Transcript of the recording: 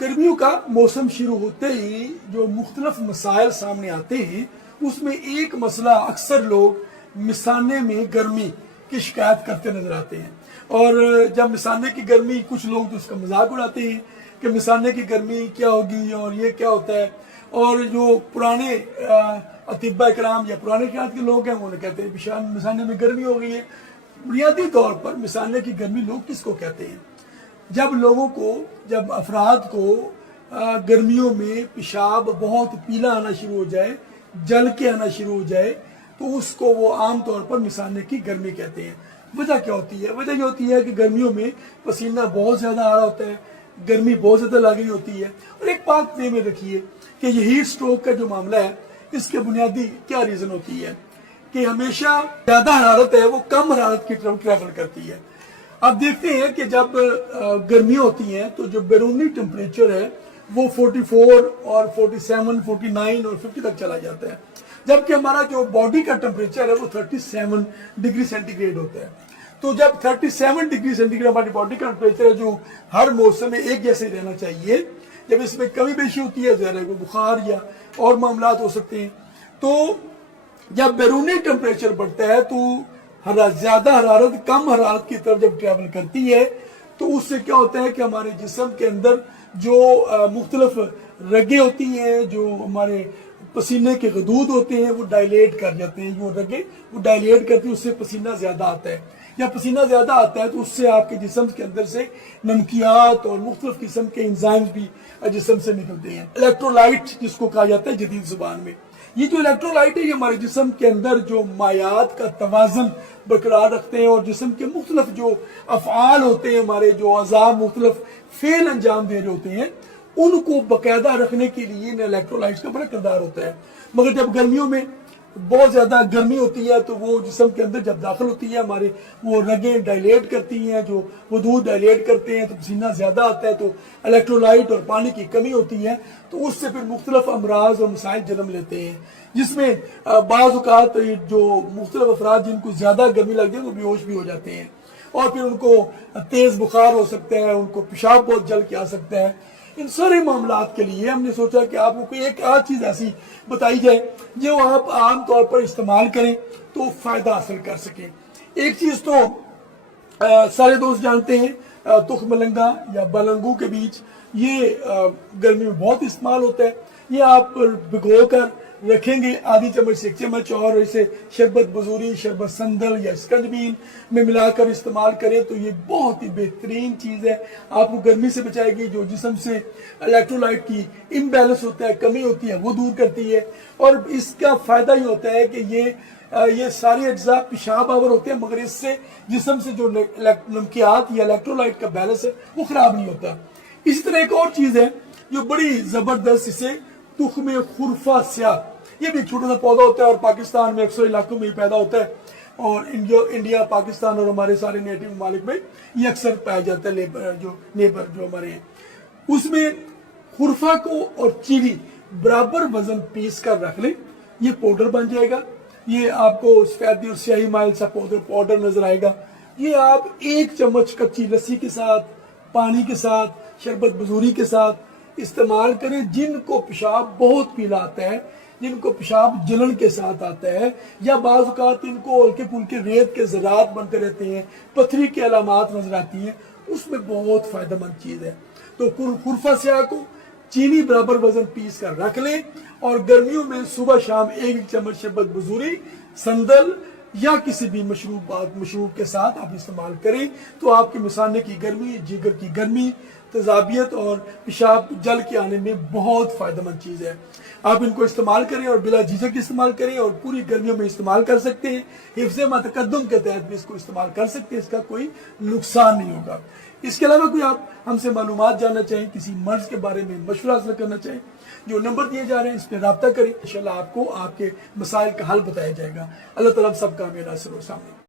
गर्मियों का मौसम शुरू होते ही जो मुख्तलिफ मसाइल सामने आते हैं उसमें एक मसला अक्सर लोग मिसाने में गर्मी की शिकायत करते नजर आते हैं। और जब मिसाने की गर्मी, कुछ लोग तो उसका मजाक उड़ाते हैं कि मिसाने की गर्मी क्या होगी और ये क्या होता है। और जो पुराने अतिब्बा इकराम या पुराने ख्याल के लोग हैं उन्हें कहते हैं मिसाने में गर्मी हो गई है। बुनियादी तौर पर मिसाने की गर्मी लोग किसको कहते हैं? जब अफराद को गर्मियों में पेशाब बहुत पीला आना शुरू हो जाए, जल के आना शुरू हो जाए, तो उसको वो आम तौर पर मिसाने की गर्मी कहते हैं। वजह क्या होती है? वजह ये होती है कि गर्मियों में पसीना बहुत ज्यादा आ रहा होता है, गर्मी बहुत ज्यादा लग रही होती है। और एक बात ध्यान में रखिए कि ये हीट स्ट्रोक का जो मामला है, इसके बुनियादी क्या रीजन होती है कि हमेशा ज्यादा हरारत है वो कम हरारत की तरफ ट्रैवल करती है। अब देखते हैं कि जब गर्मियां होती हैं तो जो बैरूनी टेम्परेचर है वो 44 और 47, 49 और 50 तक चला जाता है, जबकि हमारा जो बॉडी का टेम्परेचर है वो 37 डिग्री सेंटीग्रेड होता है। तो जब 37 डिग्री सेंटीग्रेड हमारी बॉडी का टेम्परेचर है, जो हर मौसम में एक जैसे रहना चाहिए, जब इसमें कमी बेशी होती है ज़रा को बुखार या और मामला हो सकते हैं। तो जब बैरूनी टेम्परेचर बढ़ता है तो ज्यादा हरारत कम हरारत की तरफ जब ट्रैवल करती है तो उससे क्या होता है कि हमारे जिस्म के अंदर जो मुख्तलिफ रगे होती हैं, जो हमारे पसीने के गदूद होते हैं, वो डायलेट कर जाते हैं। जो रगे वो डायलेट करती है, उससे पसीना ज्यादा आता है। या पसीना ज्यादा आता है तो उससे आपके जिस्म के अंदर से नमकियात और मुख्तलिफ किस्म के एंजाइम्स भी जिस्म से निकलते हैं। इलेक्ट्रोलाइट जिसको कहा जाता है जदीद जुबान में, ये जो इलेक्ट्रोलाइट है ये हमारे जिस्म के अंदर जो मायात का तवाज़ुन बरकरार रखते हैं और जिस्म के मुख्तलिफ जो अफ़आल होते हैं, हमारे जो अज़ा मुख्तलिफ फेल अंजाम दे रहे होते हैं, उनको बाकायदा रखने के लिए इन इलेक्ट्रोलाइट्स का बड़ा किरदार होता है। मगर जब गर्मियों में बहुत ज्यादा गर्मी होती है तो वो जिस्म के अंदर जब दाखिल होती है, हमारे वो रगें डायलेट करती हैं, जो वो दूध डायलेट करते हैं, तो पसीना ज्यादा आता है, तो इलेक्ट्रोलाइट और पानी की कमी होती है, तो उससे फिर मुख्तलिफ अमराज और मसाइल जन्म लेते हैं, जिसमें बाज़ औक़ात जो मुख्तलिफ अफराद जिनको ज्यादा गर्मी लगती है वो बेहोश भी हो जाते हैं और फिर उनको तेज बुखार हो सकता है, उनको पेशाब बहुत जल के आ सकता है। इन सारे मामलात के लिए हमने सोचा कि आपको कोई एक आध चीज ऐसी बताई जाए जो आप आम तौर पर इस्तेमाल करें तो फायदा हासिल कर सकें। एक चीज तो सारे दोस्त जानते हैं, तुख मलंगा या बलंगू के बीज, ये गर्मी में बहुत इस्तेमाल होता है। ये आप भिगो कर रखेंगे आधी चम्मच से 1 चम्मच, और इसे शरबत बजूरी, शरबत संदल या स्कंजबीन में मिलाकर इस्तेमाल करें तो ये बहुत ही बेहतरीन चीज़ है, आपको गर्मी से बचाएगी। जो जिस्म से इलेक्ट्रोलाइट की इम्बैलेंस होता है, कमी होती है, वो दूर करती है। और इसका फायदा ये होता है कि ये सारे अज्जा पेशाब आवर होते हैं, मगर इससे जिस्म से जो नमकियात या इलेक्ट्रोलाइट का बैलेंस है वो खराब नहीं होता। इसी तरह एक और चीज़ है जो बड़ी जबरदस्त, इसे तुख्मे खुरफा स्याह, ये भी एक छोटा सा पौधा होता है और पाकिस्तान में अक्सर इलाकों में ही पैदा होता है, और इंडिया, पाकिस्तान और हमारे सारे नेटिव ममालिक में ये अक्सर पाया जाता है। नेबर जो हमारे हैं, उसमें खुरफा को और चीनी बराबर वजन पीस कर रख लें, ये पाउडर बन जाएगा। ये आपको सफेदी और स्याही माइल सा पाउडर नजर आएगा। ये आप 1 चम्मच कच्ची लस्सी के साथ, पानी के साथ, शरबत बजूरी के साथ इस्तेमाल करें। जिनको पेशाब बहुत पीला आता है, जिनको पेशाब जलन के साथ आता है, या बाज़ औक़ात इनको हल्के फुल्के रेत के ज़रात बनते रहते हैं, पथरी के अलामात नजर आती हैं, उसमें बहुत फायदेमंद चीज़ है। तो खुरफा स्याह को चीनी बराबर वजन पीस कर रख लें और गर्मियों में सुबह शाम 1 चम्मच शरबत बजूरी, संदल या किसी भी मशरूब के साथ आप इस्तेमाल करें तो आपके मिसाने की गर्मी, जिगर की गर्मी, तेजाबियत और पेशाब जल के आने में बहुत फायदेमंद चीज़ है। आप इनको इस्तेमाल करें और बिला झिझक इस्तेमाल करें और पूरी गर्मियों में इस्तेमाल कर सकते हैं। हिफ्ज़े मतक़द्दुम के तहत भी इसको इस्तेमाल कर सकते हैं, इसका कोई नुकसान नहीं होगा। इसके अलावा कोई आप हमसे मालूमात जानना चाहें, किसी मर्ज के बारे में मशवरा हासिल करना चाहें, जो नंबर दिए जा रहे हैं इस पर रब्ता करें। इंशाल्लाह आपको आपके मसाइल का हल बताया जाएगा। अल्लाह ताला सब कामयाब नासिर हो सामने।